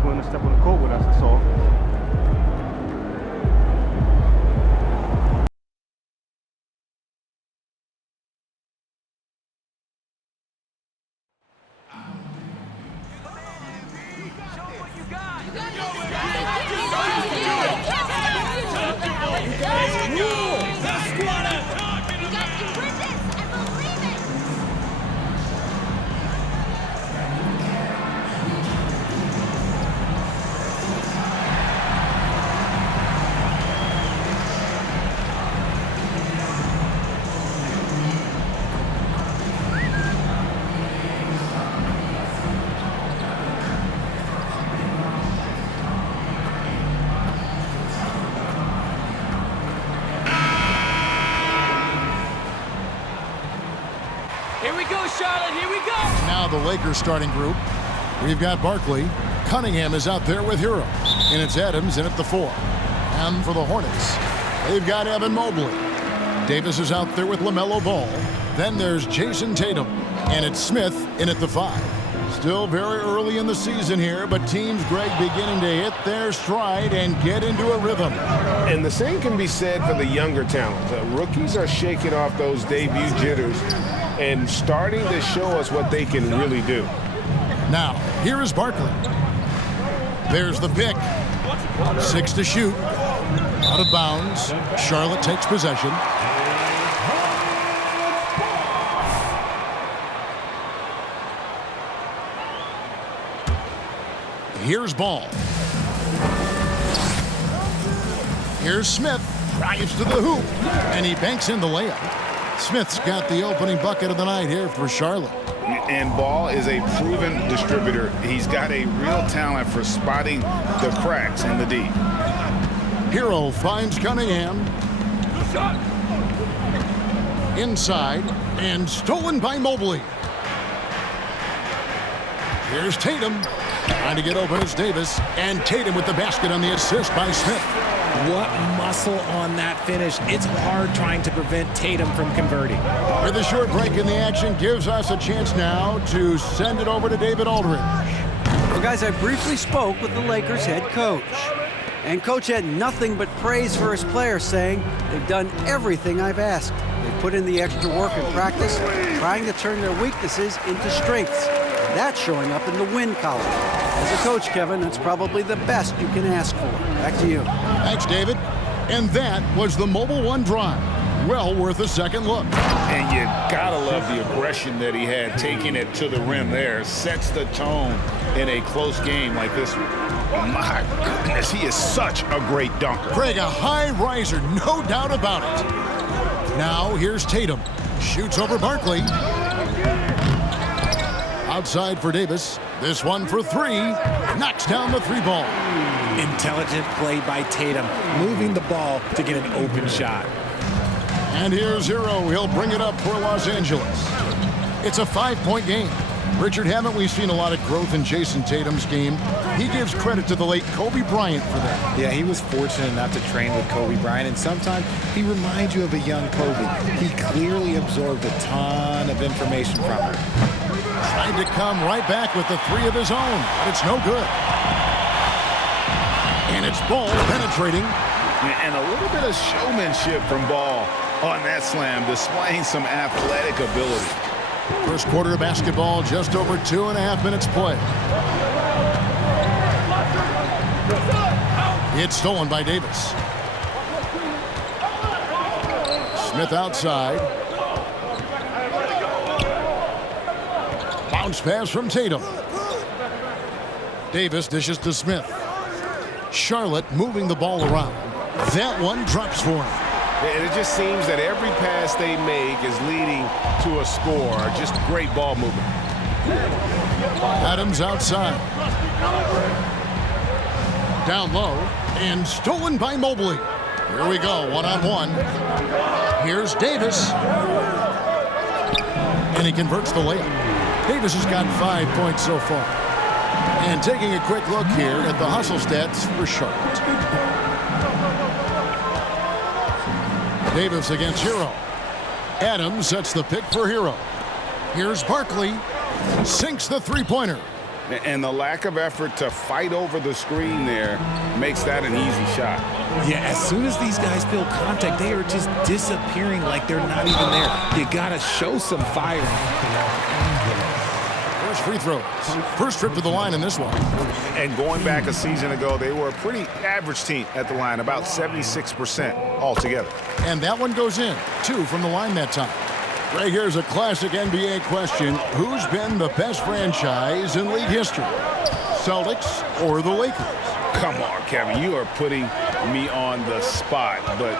was willing to step on the court with us, that's all. Here we go, Charlotte, here we go! Now the Lakers starting group. We've got Barkley. Cunningham is out there with Hero. And it's Adams in at the 4. And for the Hornets, they've got Evan Mobley. Davis is out there with LaMelo Ball. Then there's Jason Tatum. And it's Smith in at the 5. Still very early in the season here, but teams, Greg, beginning to hit their stride and get into a rhythm. And the same can be said for the younger talent. Rookies are shaking off those debut jitters and starting to show us what they can really do. Now, here is Barkley. There's the pick. 6 to shoot. Out of bounds. Charlotte takes possession. Here's Ball. Here's Smith. Drives to the hoop. And he banks in the layup. Smith's got the opening bucket of the night here for Charlotte. And Ball is a proven distributor. He's got a real talent for spotting the cracks in the D. Hero finds Cunningham. Inside and stolen by Mobley. Here's Tatum. Trying to get open is Davis. And Tatum with the basket on the assist by Smith. What muscle on that finish. It's hard trying to prevent Tatum from converting. With a short break in the action gives us a chance now to send it over to David Aldridge. Well, guys, I briefly spoke with the Lakers head coach. And Coach had nothing but praise for his players, saying they've done everything I've asked. They've put in the extra work in practice, trying to turn their weaknesses into strengths. That's showing up in the win column. As a coach, Kevin, that's probably the best you can ask for. Back to you. Thanks, David. And that was the Mobile One drive. Well worth a second look. And you gotta love the aggression that he had, taking it to the rim there. Sets the tone in a close game like this one. My goodness, he is such a great dunker. Craig, a high riser, no doubt about it. Now here's Tatum. Shoots over Barkley. Outside for Davis. This one for 3. Knocks down the 3 ball. Intelligent play by Tatum, moving the ball to get an open shot. And here's Hero. He'll bring it up for Los Angeles. It's a 5-point game. Richard, haven't we seen a lot of growth in Jason Tatum's game? He gives credit to the late Kobe Bryant for that. Yeah, he was fortunate enough to train with Kobe Bryant, and sometimes he reminds you of a young Kobe. He clearly absorbed a ton of information from him. Trying to come right back with the 3 of his own, but it's no good. And it's Ball penetrating. And a little bit of showmanship from Ball on that slam, displaying some athletic ability. First quarter of basketball, just over 2.5 minutes play. It's stolen by Davis. Smith outside. Bounce pass from Tatum. Davis dishes to Smith. Charlotte moving the ball around. That one drops for him. And it just seems that every pass they make is leading to a score. Just great ball movement. Adams outside. Down low and stolen by Mobley. Here we go, one-on-one. Here's Davis. And he converts the layup. Davis has got 5 points so far. And taking a quick look here at the hustle stats for Charlotte. Davis against Hero. Adams sets the pick for Hero. Here's Barkley. Sinks the 3-pointer. And the lack of effort to fight over the screen there makes that an easy shot. Yeah, as soon as these guys feel contact, they are just disappearing like they're not even there. You got to show some fire. First free throws. First trip to the line in this one. And going back a season ago, they were a pretty average team at the line, about 76% altogether. And that one goes in. 2 from the line that time. Right here's a classic NBA question. Who's been the best franchise in league history? Celtics or the Lakers? Come on, Kevin, you are putting me on the spot, but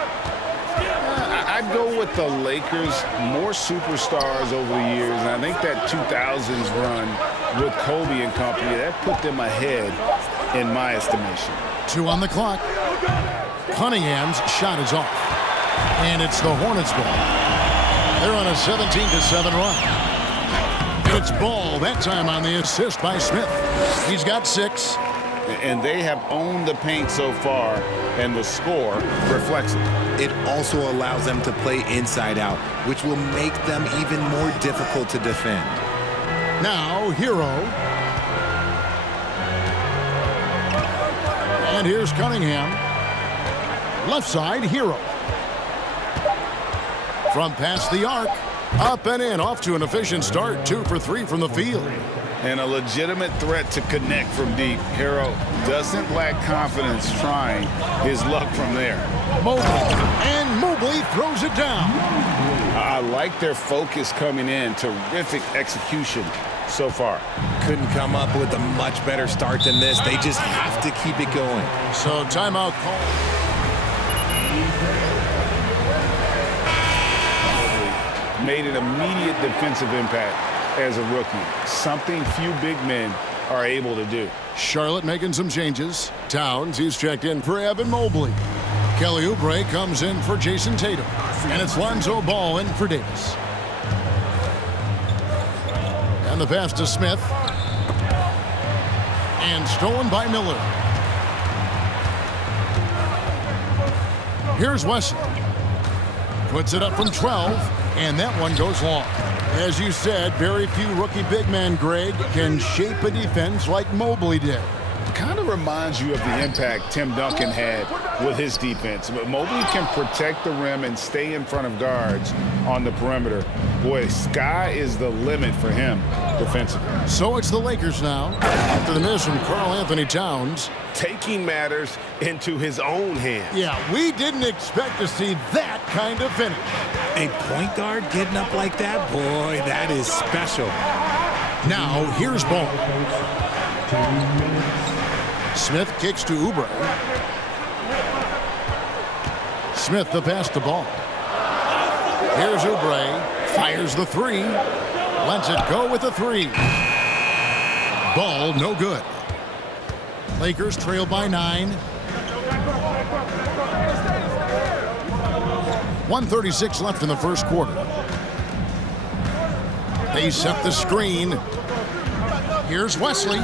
I'd go with the Lakers. More superstars over the years, and I think that 2000s run with Kobe and company, that put them ahead in my estimation. 2 on the clock. Cunningham's shot is off. And it's the Hornets ball. They're on a 17-7 run. It's Ball, that time on the assist by Smith. He's got 6. And they have owned the paint so far, and the score reflects it. It also allows them to play inside out, which will make them even more difficult to defend. Now, Hero. And here's Cunningham. Left side, Hero. From past the arc, up and in, off to an efficient start. 2 for 3 from the field. And a legitimate threat to connect from deep. Hero doesn't lack confidence trying his luck from there. Mobley, and Mobley throws it down. I like their focus coming in. Terrific execution so far. Couldn't come up with a much better start than this. They just have to keep it going. So timeout call. Made an immediate defensive impact as a rookie. Something few big men are able to do. Charlotte making some changes. Towns, he's checked in for Evan Mobley. Kelly Oubre comes in for Jason Tatum. And it's Lonzo Ball in for Davis. And the pass to Smith. And stolen by Miller. Here's Wesley. Puts it up from 12, and that one goes long. As you said, very few rookie big men, Greg, can shape a defense like Mobley did. Kind of reminds you of the impact Tim Duncan had with his defense. But Mobley can protect the rim and stay in front of guards on the perimeter. Boy, sky is the limit for him defensively. So it's the Lakers now. After the miss from Karl Anthony Towns. Taking matters into his own hands. Yeah, we didn't expect to see that kind of finish. A point guard getting up like that, boy, that is special. Now, here's Ball. Smith kicks to Oubre. Smith the pass to Ball. Here's Oubre. Fires the 3. Lets it go with the 3. Ball no good. Lakers trail by 9. 1:36 left in the first quarter. They set the screen. Here's Wesley.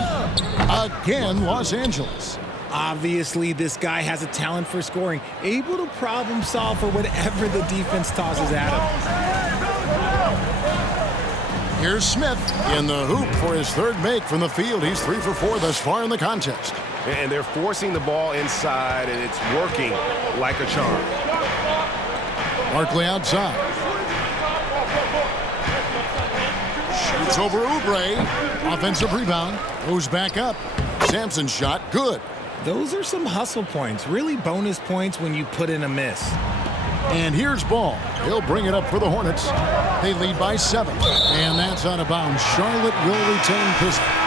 Again, Los Angeles. Obviously, this guy has a talent for scoring, able to problem solve for whatever the defense tosses at him. Here's Smith in the hoop for his 3rd make from the field. He's 3 for 4 thus far in the contest. And they're forcing the ball inside, and it's working like a charm. Barkley outside. Shoots over Oubre. Offensive rebound. Goes back up. Sampson's shot. Good. Those are some hustle points. Really bonus points when you put in a miss. And here's Ball. He'll bring it up for the Hornets. They lead by 7. And that's out of bounds. Charlotte will retain possession.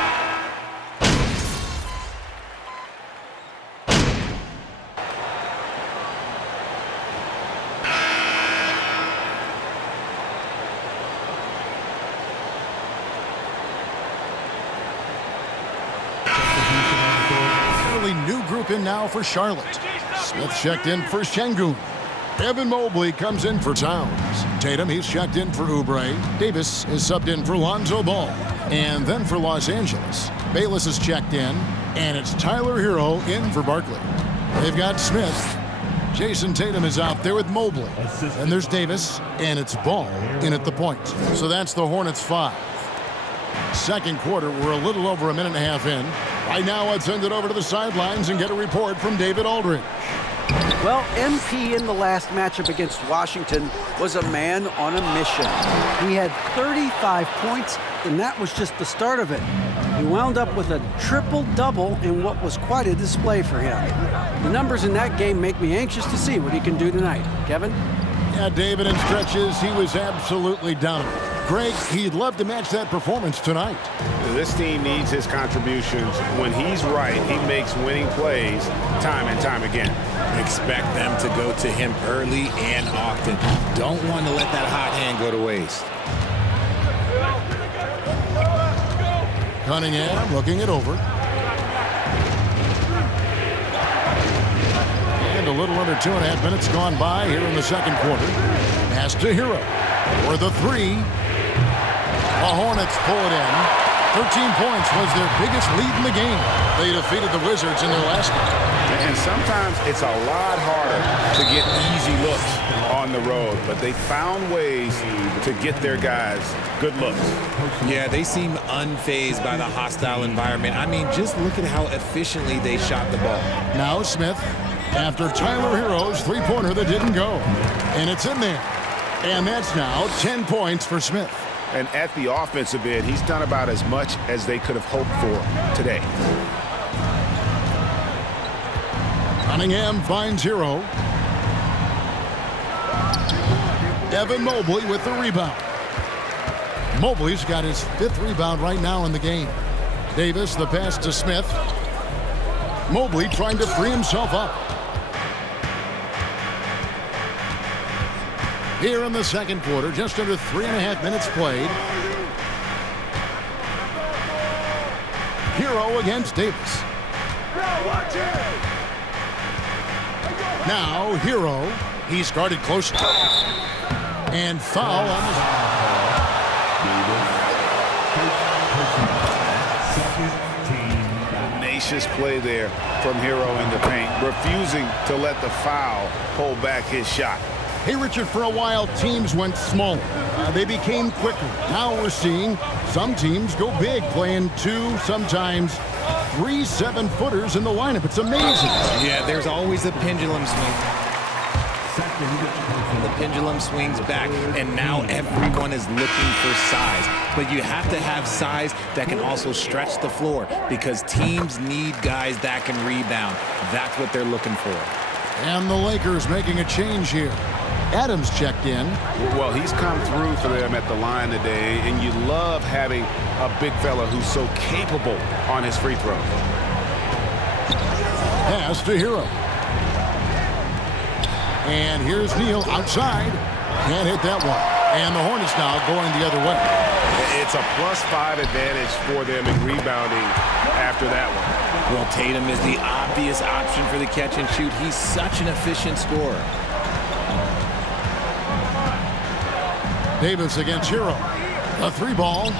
New group in now for Charlotte. Smith checked in for Şengün. Evan Mobley comes in for Towns. Tatum, he's checked in for Oubre. Davis is subbed in for Lonzo Ball. And then for Los Angeles, Bayless is checked in, and it's Tyler Hero in for Barkley. They've got Smith. Jason Tatum is out there with Mobley. And there's Davis, and it's Ball in at the point. So that's the Hornets 5. Second quarter, we're a little over a minute and a half in. Right now, let's send it over to the sidelines and get a report from David Aldridge. Well, MP in the last matchup against Washington was a man on a mission. He had 35 points, and that was just the start of it. He wound up with a triple-double in what was quite a display for him. The numbers in that game make me anxious to see what he can do tonight. Kevin? Yeah, David, in stretches, he was absolutely dominant. Greg, he'd love to match that performance tonight. This team needs his contributions. When he's right, he makes winning plays time and time again. Expect them to go to him early and often. Don't want to let that hot hand go to waste. Cunningham looking it over. And a little under 2.5 minutes gone by here in the second quarter. Pass to Hero for the three. The Hornets pull it in. 13 points was their biggest lead in the game. They defeated the Wizards in their last game. And sometimes it's a lot harder to get easy looks on the road, but they found ways to get their guys good looks. Yeah, they seem unfazed by the hostile environment. I mean, just look at how efficiently they shot the ball. Now Smith, after Tyler Hero's three-pointer that didn't go. And it's in there. And that's now 10 points for Smith. And at the offensive end, he's done about as much as they could have hoped for today. Cunningham finds Hero. Evan Mobley with the rebound. Mobley's got his 5th rebound right now in the game. Davis, the pass to Smith. Mobley trying to free himself up. Here in the second quarter, just under 3.5 minutes played. Hero against Davis. Now Hero, he's guarded close. And foul on the... Tenacious play there from Hero in the paint, refusing to let the foul hold back his shot. Hey, Richard, for a while, teams went smaller. They became quicker. Now we're seeing some teams go big, playing 2, sometimes 3 7-footers in the lineup. It's amazing. Yeah, there's always a pendulum swing. The pendulum swings back, and now everyone is looking for size. But you have to have size that can also stretch the floor because teams need guys that can rebound. That's what they're looking for. And the Lakers making a change here. Adams checked in. Well, he's come through for them at the line today, and you love having a big fella who's so capable on his free throw. Pass to Hero. And here's Neal outside. Can't hit that one. And the Hornets now going the other way. It's a +5 advantage for them in rebounding after that one. Well, Tatum is the obvious option for the catch and shoot. He's such an efficient scorer. Davis against Hero. A 3-ball.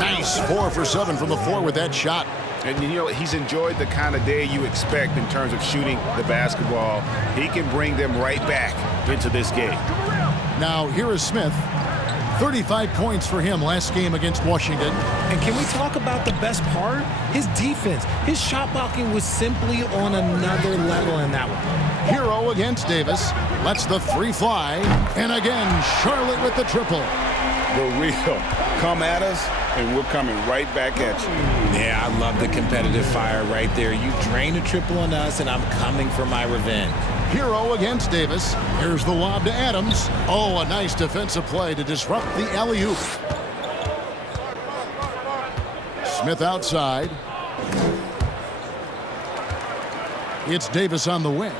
Nice. 4 for 7 from the floor with that shot. And, you know, he's enjoyed the kind of day you expect in terms of shooting the basketball. He can bring them right back into this game. Now, here is Smith. 35 points for him last game against Washington. And can we talk about the best part? His defense. His shot blocking was simply on another level in that one. Hero against Davis. Lets the 3 fly. And again, Charlotte with the triple. The real come at us, and we're coming right back at you. Yeah, I love the competitive fire right there. You drain a triple on us, and I'm coming for my revenge. Hero against Davis. Here's the lob to Adams. Oh, a nice defensive play to disrupt the alley-oop. Smith outside. It's Davis on the wing.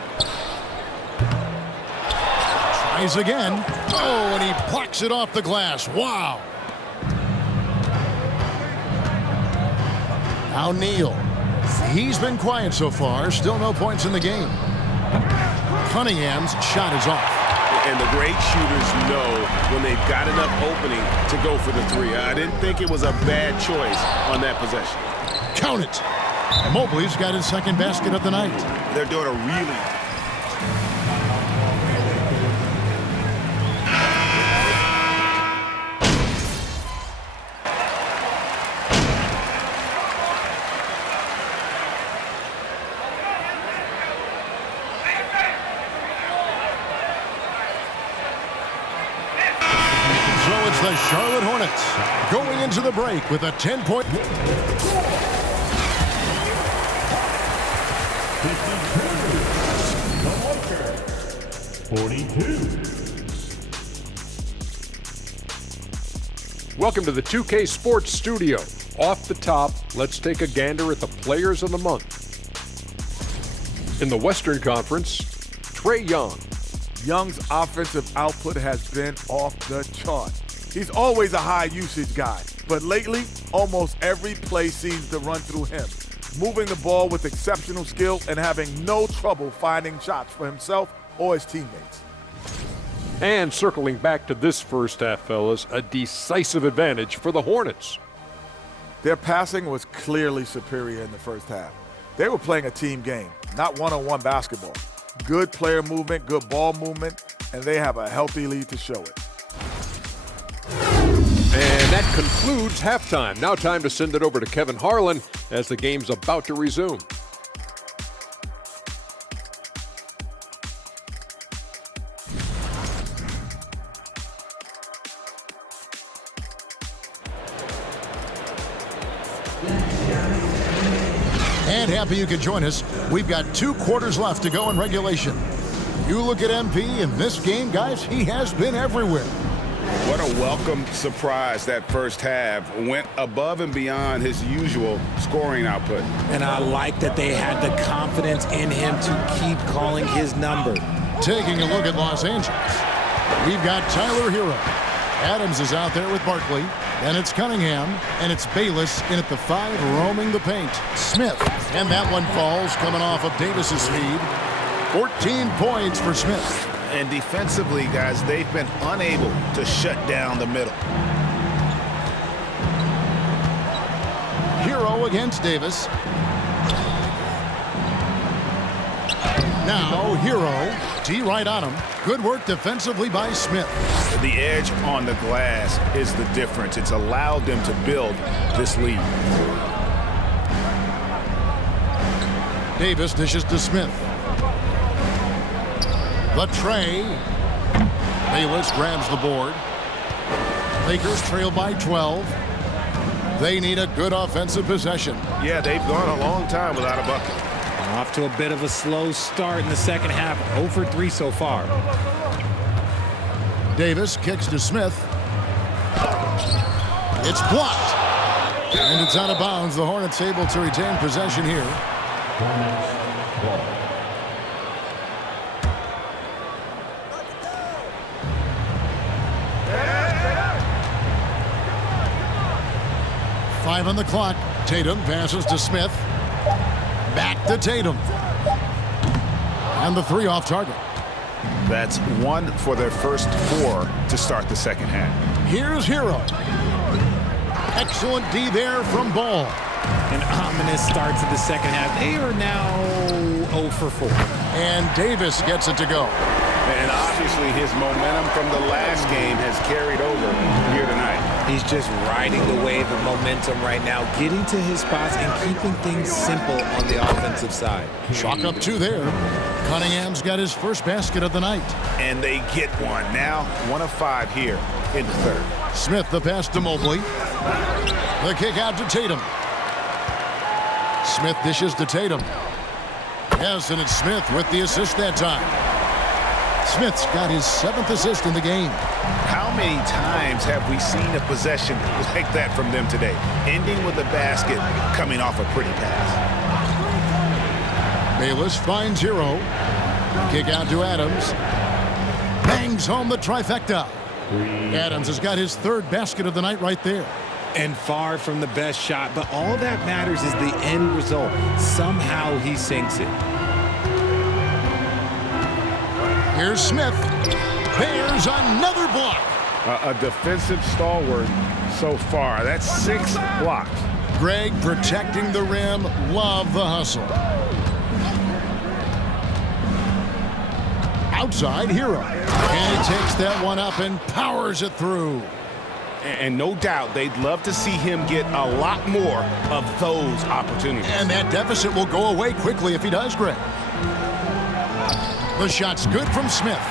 Tries again. Oh, and he plucks it off the glass. Wow. Now Neal. He's been quiet so far. Still no points in the game. Cunningham's shot is off. And the great shooters know when they've got enough opening to go for the 3. I didn't think it was a bad choice on that possession. Count it. Mobley's got his second basket of the night. They're doing a really... the Charlotte Hornets going into the break with a 10-point. Welcome to the 2K Sports Studio. Off the top, let's take a gander at the players of the month. In the Western Conference, Trae Young. Young's offensive output has been off the chart. He's always a high-usage guy, but lately, almost every play seems to run through him, moving the ball with exceptional skill and having no trouble finding shots for himself or his teammates. And circling back to this first half, fellas, a decisive advantage for the Hornets. Their passing was clearly superior in the first half. They were playing a team game, not one-on-one basketball. Good player movement, good ball movement, and they have a healthy lead to show it. And that concludes halftime. Now time to send it over to Kevin Harlan as the game's about to resume. And happy you could join us. We've got 2 quarters left to go in regulation. You look at MP in this game, guys, he has been everywhere. What a welcome surprise that first half. Went above and beyond his usual scoring output. And I like that they had the confidence in him to keep calling his number. Taking a look at Los Angeles, we've got Tyler Hero. Adams is out there with Barkley. Then it's Cunningham, and it's Bayless in at the 5, roaming the paint. Smith, and that one falls coming off of Davis's feed. 14 points for Smith. And defensively, guys, they've been unable to shut down the middle. Hero against Davis. Now Hero, D right on him. Good work defensively by Smith. The edge on the glass is the difference. It's allowed them to build this lead. Davis dishes to Smith. The tray. Bayless grabs the board. Lakers trail by 12. They need a good offensive possession. Yeah, they've gone a long time without a bucket. Off to a bit of a slow start in the second half. 0 for 3 so far. Davis kicks to Smith. It's blocked. And it's out of bounds. The Hornets able to retain possession here. Five on the clock. Tatum passes to Smith. Back to Tatum. And the 3 off target. That's 1 for their first 4 to start the second half. Here's Hero. Excellent D there from Ball. An ominous start to the second half. They are now 0 for 4. And Davis gets it to go. And obviously his momentum from the last game has carried over here tonight. He's just riding the wave of momentum right now, getting to his spots and keeping things simple on the offensive side. Chalk up 2 there. Cunningham's got his first basket of the night. And they get one. Now 1 of 5 here in the third. Smith the pass to Mobley. The kick out to Tatum. Smith dishes to Tatum. Yes, and it's Smith with the assist that time. Smith's got his 7th assist in the game. How many times have we seen a possession like that from them today? Ending with a basket, coming off a pretty pass. Bayless finds Hero. Kick out to Adams. Bangs home the trifecta. Adams has got his 3rd basket of the night right there. And far from the best shot, but all that matters is the end result. Somehow he sinks it. Here's Smith. There's another block. A defensive stalwart so far. That's 6 blocks. Greg protecting the rim. Love the hustle. Outside Hero. And he takes that one up and powers it through. And no doubt they'd love to see him get a lot more of those opportunities. And that deficit will go away quickly if he does, Greg. The shot's good from Smith.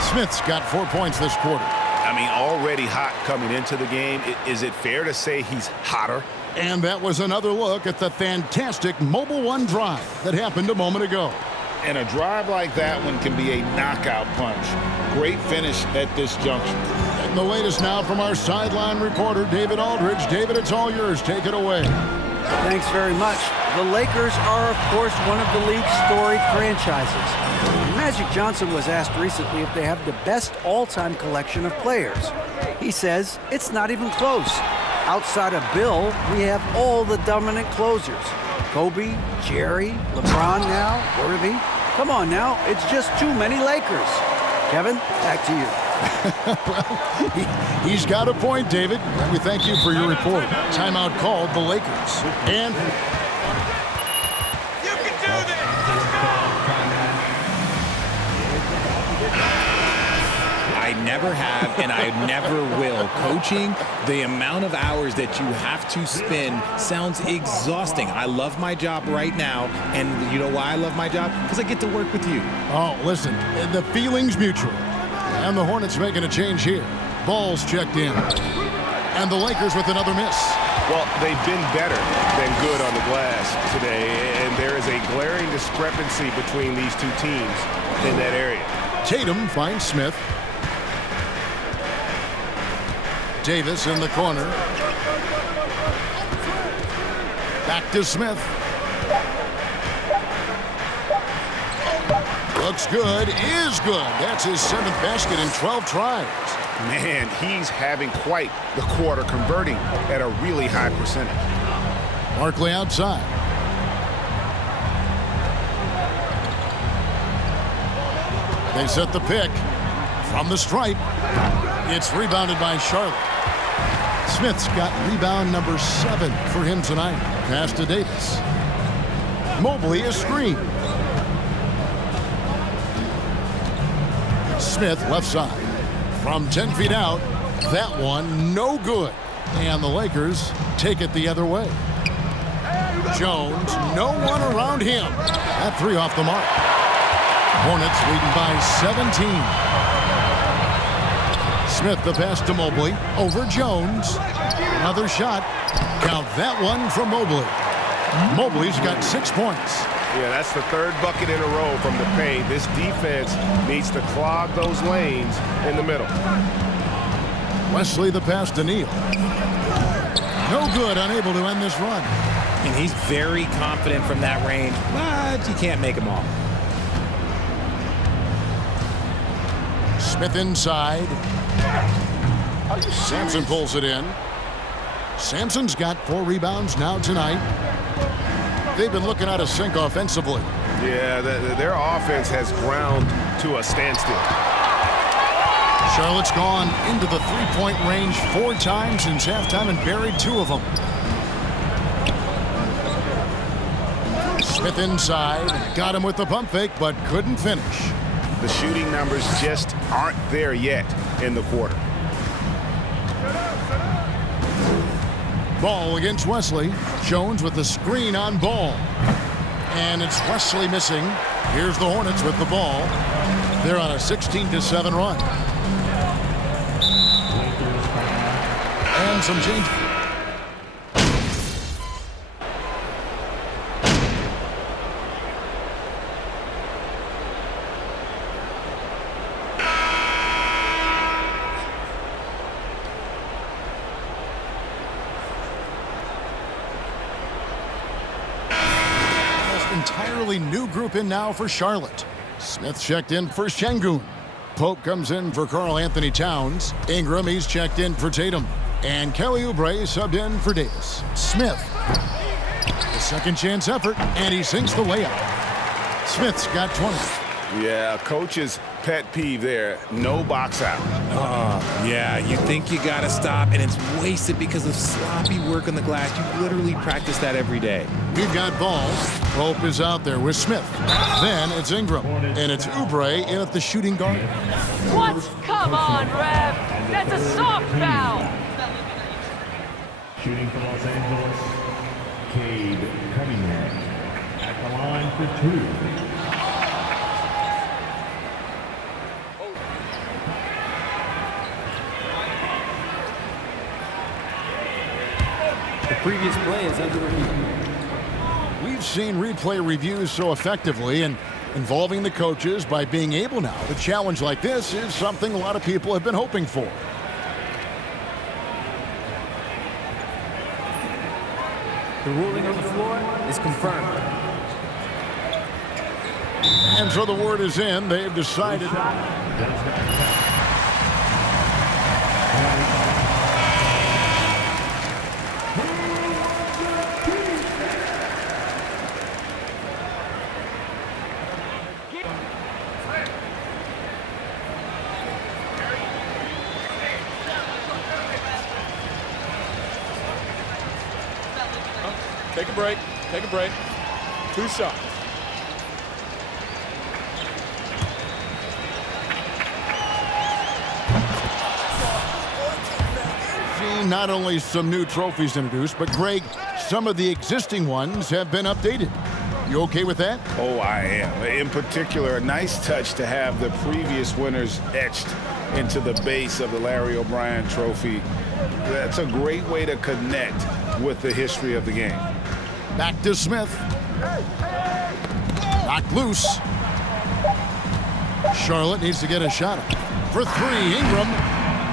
Smith's got 4 points this quarter. I mean, already hot coming into the game. Is it fair to say he's hotter? And that was another look at the fantastic Mobile One drive that happened a moment ago. And a drive like that one can be a knockout punch. Great finish at this junction. And the latest now from our sideline reporter, David Aldridge. David, it's all yours. Take it away. Thanks very much. The Lakers are, of course, one of the league's storied franchises. Magic Johnson was asked recently if they have the best all-time collection of players. He says it's not even close. Outside of Bill, we have all the dominant closers. Kobe, Jerry, LeBron now, Worthy. Come on now, it's just too many Lakers. Kevin, back to you. He's got a point, David. We thank you for your report. Timeout called the Lakers. And You can do this! I never have, and I never will. Coaching, the amount of hours that you have to spend sounds exhausting. I love my job right now, and you know why I love my job? Because I get to work with you. oh, listen, the feeling's mutual. And the Hornets making a change here. Ball's checked in. And the Lakers with another miss. Well, they've been better than good on the glass today, and there is a glaring discrepancy between these two teams in that area. Tatum finds Smith. Davis in the corner. Back to Smith. Looks good, is good. That's his 7th basket in 12 tries. Man, he's having quite the quarter, converting at a really high percentage. Barkley outside. They set the pick from the stripe. It's rebounded by Charlotte. Smith's got rebound number 7 for him tonight. Pass to Davis. Mobley a screen. Smith left side. From 10 feet out, that one no good. And the Lakers take it the other way. Jones, no one around him. That 3 off the mark. Hornets leading by 17. Smith the pass to Mobley. Over Jones. Another shot. Count that one from Mobley. Mobley's got 6 points. Yeah, that's the 3rd bucket in a row from the paint. This defense needs to clog those lanes in the middle. Wesley the pass to Neal. No good, unable to end this run. And he's very confident from that range, but you can't make him all. Smith inside. Sampson pulls it in. Sampson's got 4 rebounds now tonight. They've been looking out of sync offensively. Yeah, their offense has ground to a standstill. Charlotte's gone into the 3-point range 4 times since halftime and buried 2 of them. Smith inside. Got him with the pump fake, but couldn't finish. The shooting numbers just aren't there yet in the quarter. Ball against Wesley. Jones with the screen on Ball. And it's Wesley missing. Here's the Hornets with the ball. They're on a 16-7 run. And some change. Entirely new group in now for Charlotte. Smith checked in for Şengün. Pope comes in for Karl Anthony Towns. Ingram, he's checked in for Tatum. And Kelly Oubre subbed in for Davis. Smith, the second chance effort, and he sinks the layup. Smith's got 20. Yeah, coach's pet peeve there. No box out. Yeah, you think you got to stop, and it's wasted because of sloppy work on the glass. You literally practice that every day. We've got Ball. Pope is out there with Smith. Then it's Ingram. And it's Oubre in at the shooting guard. What? Come on, Rev. That's a soft foul. Shooting for Los Angeles, Cade Cunningham at the line for 2. previous play is under review. We've seen replay reviews so effectively, and involving the coaches by being able now to challenge like this is something a lot of people have been hoping for. The ruling on the floor is confirmed. And so the word is in. They've decided. Take a break. Take a break. 2 shots. Not only some new trophies introduced, but Greg, some of the existing ones have been updated. You okay with that? Oh, I am. In particular, a nice touch to have the previous winners etched into the base of the Larry O'Brien trophy. That's a great way to connect with the history of the game. Back to Smith. Knocked loose. Charlotte needs to get a shot up. For 3, Ingram.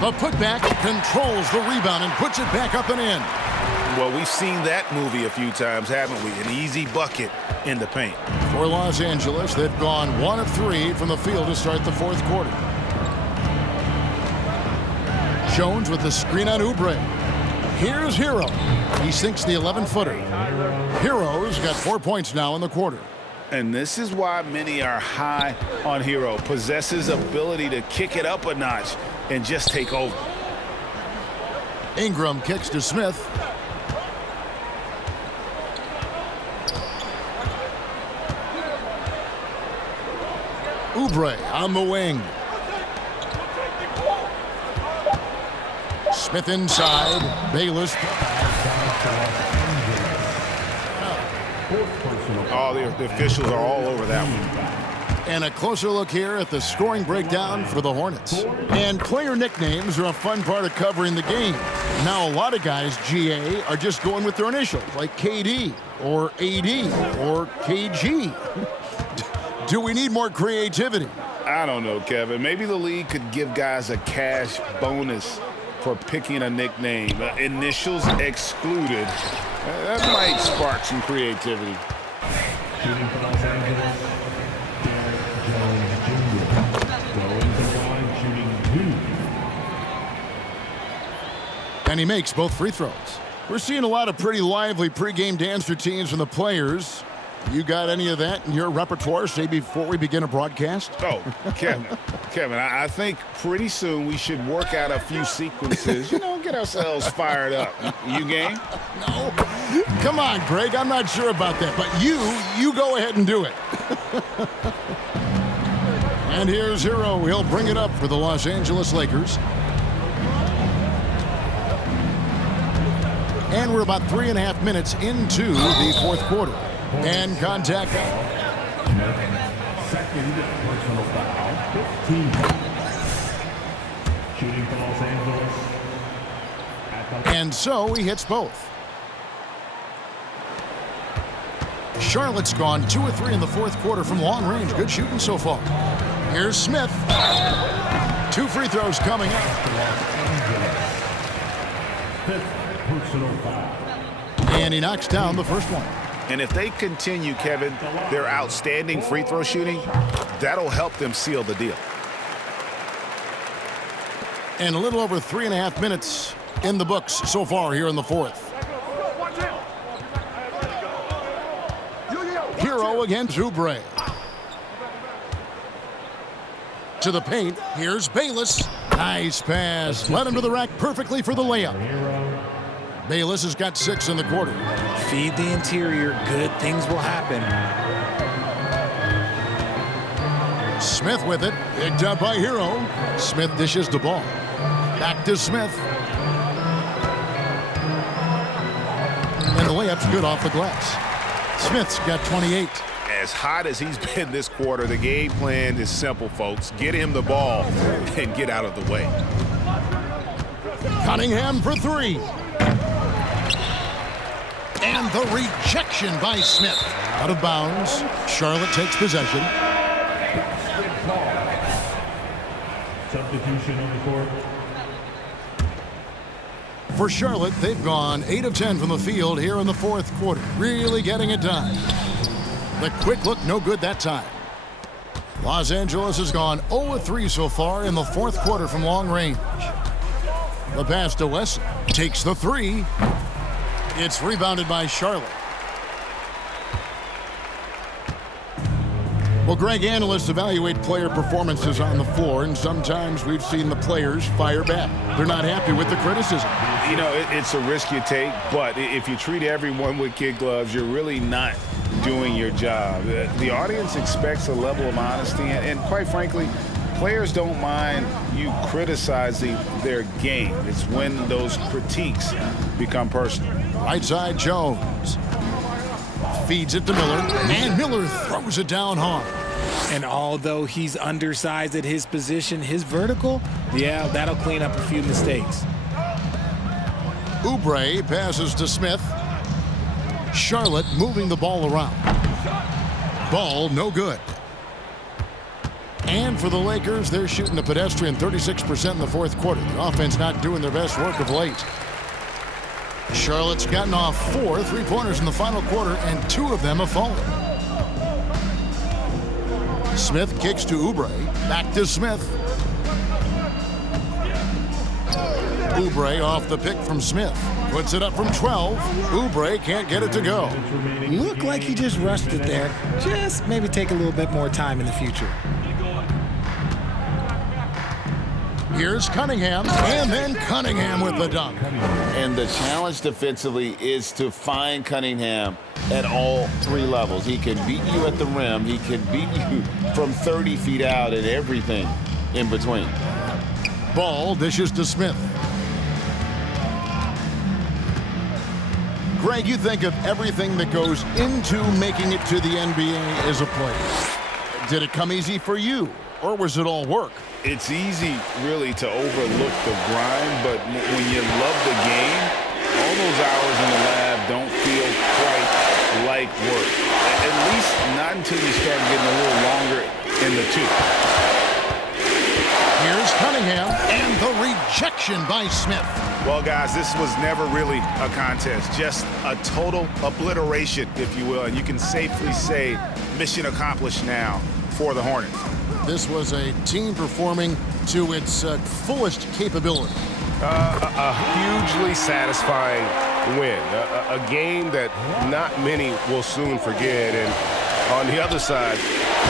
The putback controls the rebound and puts it back up and in. Well, we've seen that movie a few times, haven't we? An easy bucket in the paint. For Los Angeles, they've gone 1 of 3 from the field to start the 4th quarter. Jones with the screen on Oubre. Here's Hero. He sinks the 11-footer. Hero's got 4 points now in the quarter. And this is why many are high on Hero. Possesses ability to kick it up a notch and just take over. Ingram kicks to Smith. Oubre on the wing. Smith inside. Bayless. Oh, the officials are all over that one. And a closer look here at the scoring breakdown for the Hornets. And player nicknames are a fun part of covering the game. Now a lot of guys, GA, are just going with their initials, like KD or AD or KG. Do we need more creativity? I don't know, Kevin. Maybe the league could give guys a cash bonus for picking a nickname. Initials excluded. That might spark some creativity. Shooting for Los Angeles, Derek Jones Jr. Going to the line, shooting 2. And he makes both free throws. We're seeing a lot of pretty lively pregame dance routines from the players. You got any of that in your repertoire, say, before we begin a broadcast? Oh, Kevin, I think pretty soon we should work out a few sequences, get ourselves fired up. You game? No. Come on, Greg, I'm not sure about that, but you go ahead and do it. And here's Hero. He'll bring it up for the Los Angeles Lakers. And we're about 3.5 minutes into the 4th quarter. And contact. Second personal foul, 15. Shooting for Los Angeles. And so he hits both. Charlotte's gone 2 of 3 in the 4th quarter from long range. Good shooting so far. Here's Smith. 2 free throws coming up. Fifth personal foul. And he knocks down the first one. And if they continue, Kevin, their outstanding free throw shooting, that'll help them seal the deal. And a little over 3.5 minutes in the books so far here in the 4th. Hero against Oubre. To the paint. Here's Bayless. Nice pass. Led him to the rack perfectly for the layup. Bayless has got 6 in the quarter. Feed the interior. Good things will happen. Smith with it. Picked up by Hero. Smith dishes the ball. Back to Smith. And the layup's good off the glass. Smith's got 28. As hot as he's been this quarter, the game plan is simple, folks. Get him the ball and get out of the way. And the rejection by Smith. Out of bounds. Charlotte takes possession. Substitution on the court. For Charlotte, they've gone 8 of 10 from the field here in the fourth quarter. Really getting it done. The quick look, no good that time. Los Angeles has gone 0 of 3 so far in the fourth quarter from long range. The pass to Wesley. Takes the three. It's rebounded by Charlotte. Well, Greg, analysts evaluate player performances on the floor, and sometimes we've seen the players fire back. They're not happy with the criticism. You know, it's a risk you take, but if you treat everyone with kid gloves, you're really not doing your job. The audience expects a level of honesty, and quite frankly, players don't mind you criticizing their game. It's when those critiques become personal. Right side, Jones. Feeds it to Miller, and Miller throws it down hard. And although he's undersized at his position, his vertical, yeah, that'll clean up a few mistakes. Oubre passes to Smith. Charlotte moving the ball around. Ball no good. And for the Lakers, they're shooting a pedestrian 36% in the fourth quarter. The offense not doing their best work of late. Charlotte's gotten off 4 3-pointers in the final quarter, and 2 of them have fallen. Smith kicks to Oubre. Back to Smith. Oubre off the pick from Smith. Puts it up from 12. Oubre can't get it to go. Looked like he just rushed it there. Just maybe take a little bit more time in the future. Here's Cunningham, and then Cunningham with the dunk. And the challenge defensively is to find Cunningham at all 3 levels. He can beat you at the rim. He can beat you from 30 feet out and everything in between. Ball dishes to Smith. Greg, you think of everything that goes into making it to the NBA as a player. Did it come easy for you, or was it all work? It's easy, really, to overlook the grind, but when you love the game, all those hours in the lab don't feel quite like work. At least not until you start getting a little longer in the tooth. Here's Cunningham, and the rejection by Smith. Well, guys, this was never really a contest, just a total obliteration, if you will, and you can safely say mission accomplished now for the Hornets. This was a team performing to its fullest capability. A hugely satisfying win, a game that not many will soon forget, and on the other side,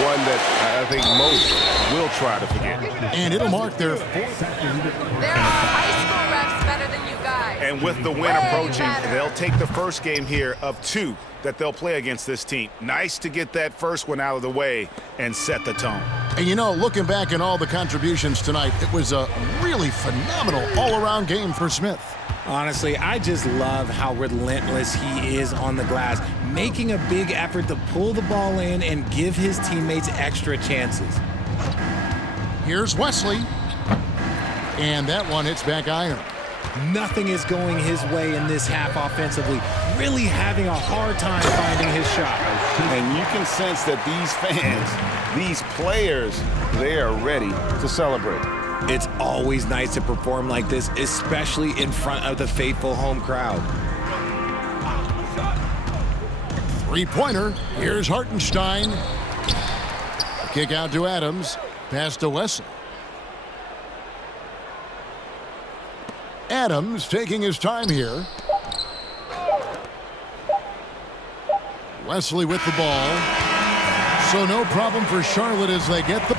one that I think most will try to forget. And it'll mark their 4th. There are high school refs better than you guys. And with the win approaching, they'll take the first game here of 2 that they'll play against this team. Nice to get that first one out of the way and set the tone. And you know, looking back at all the contributions tonight, it was a really phenomenal all-around game for Smith. Honestly, I just love how relentless he is on the glass, making a big effort to pull the ball in and give his teammates extra chances. Here's Wesley. And that one hits back iron. Nothing is going his way in this half offensively, really having a hard time finding his shot. And you can sense that these fans, these players, they are ready to celebrate. It's always nice to perform like this, especially in front of the faithful home crowd. 3-pointer. Here's Hartenstein. Kick out to Adams. Pass to Wesley. Adams taking his time here. Wesley with the ball. So no problem for Charlotte as they get the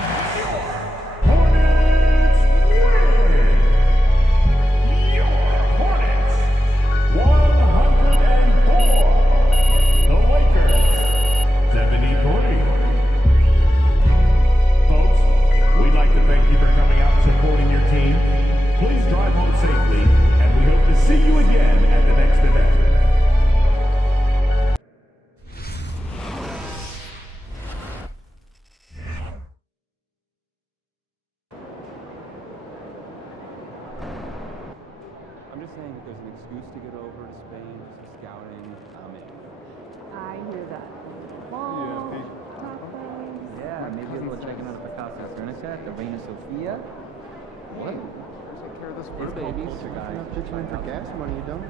just saying that there's an excuse to get over to Spain, just scouting. I hear that. Ball, tacos. Yeah, maybe we'll check out the Casa Cernica, the Reina Sofia. What? Take care of this fur babies. You're not pitching in for gas money, you don't?